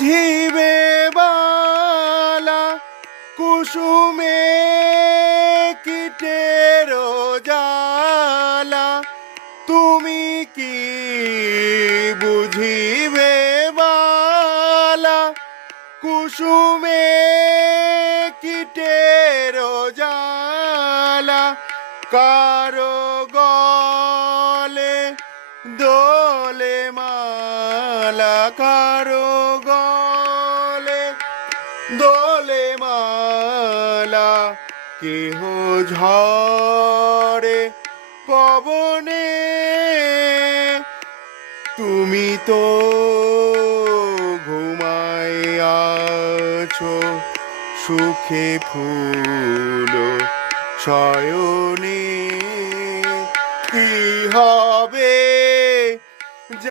বুঝিবে বালা কুসুমে কীটের জ্বালা, তুমি কি বুঝিবে বালা কুসুমে কীটের জ্বালা, কারো গলে দোলে মালা, কারো গলে দোলে মালা, কেহ ঝড়ে পবনে, তুমি তো ঘুমায় আছো সুখে ফুল শয়নে, কি হবে